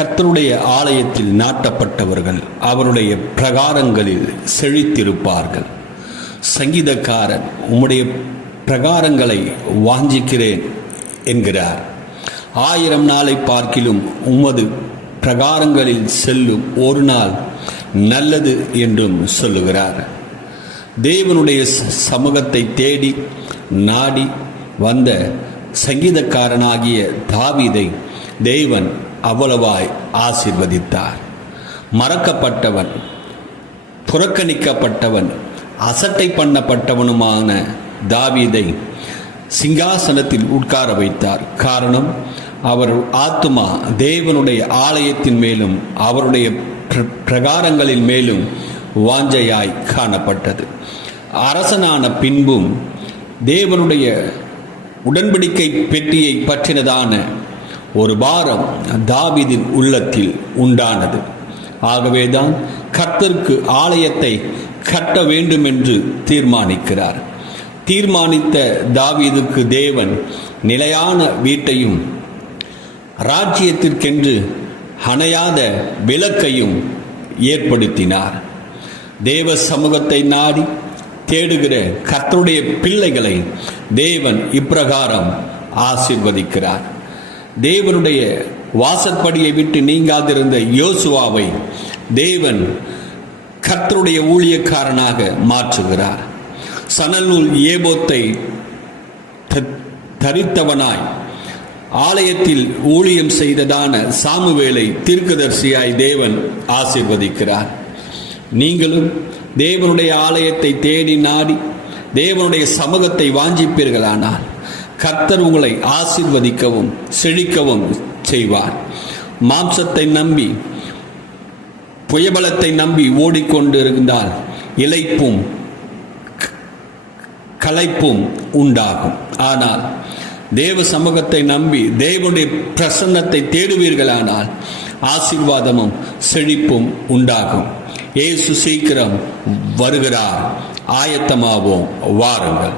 கர்த்தருடைய ஆலயத்தில் நாட்டப்பட்டவர்கள் அவருடைய பிரகாரங்களில் செழித்திருப்பார்கள். சங்கீதக்காரன் உம்முடைய பிரகாரங்களை வாஞ்சிக்கிறேன் என்கிறார். ஆயிரம் நாளை பார்க்கிலும் உமது பிரகாரங்களில் செல்லும் ஒரு நாள் நல்லது என்றும் சொல்லுகிறார். தேவனுடைய சமூகத்தை தேடி நாடி வந்த சங்கீதக்காரனாகிய தாவீதை தேவன் அவ்வளவாய் ஆசீர்வதித்தார். மறக்கப்பட்டவன் புறக்கணிக்கப்பட்டவன் அசட்டை பண்ணப்பட்டவனுமான தாவீதை சிங்காசனத்தில் உட்கார வைத்தார். காரணம் அவர் ஆத்துமா தேவனுடைய ஆலயத்தின் மேலும் அவருடைய பிரகாரங்களின் மேலும் வாஞ்சையாய் காணப்பட்டது. அரசனான பின்பும் தேவனுடைய உடன்படிக்கை பெட்டியை பற்றினதான ஒரு பாரம் தாவிதின் உள்ளத்தில் உண்டானது. ஆகவேதான் கர்த்தருக்கு ஆலயத்தை கட்ட வேண்டும் என்று தீர்மானிக்கிறார். தீர்மானித்த தாவீதுக்கு தேவன் நிலையான வீட்டையும் ராஜ்யத்திற்கென்று அணையாத விளக்கையும் ஏற்படுத்தினார். தேவ சமூகத்தை நாடி தேடுகிற கர்த்தருடைய பிள்ளைகளை தேவன் இப்பிரகாரம் ஆசிர்வதிக்கிறார். தேவனுடைய வாசற்படியை விட்டு நீங்காதிருந்த யோசுவாவை தேவன் கர்த்தருடைய ஊழியக்காரனாக மாற்றுகிறார். சனநூல் ஏபோத்தை தரித்தவனாய் ஆலயத்தில் ஊழியம் செய்ததான சாமுவேலை தீர்க்கதர்சியாய் தேவன் ஆசிர்வதிக்கிறார். நீங்களும் தேவனுடைய ஆலயத்தை தேடி நாடி தேவனுடைய சமூகத்தை வாஞ்சிப்பீர்களானால் கர்த்தர் உங்களை ஆசிர்வதிக்கவும் செழிக்கவும் செய்வார். மாம்சத்தை நம்பி புயபலத்தை நம்பி ஓடிக்கொண்டு இருந்தால் இழைப்பும் களைப்பும் உண்டாகும். ஆனால் தேவ சமூகத்தை நம்பி தேவனுடைய பிரசன்னத்தை தேடுவீர்களானால் ஆசீர்வாதமும் செழிப்பும் உண்டாகும். ஏசு சீக்கிரம் வருகிறார். ஆயத்தமாவோம் வாருங்கள்.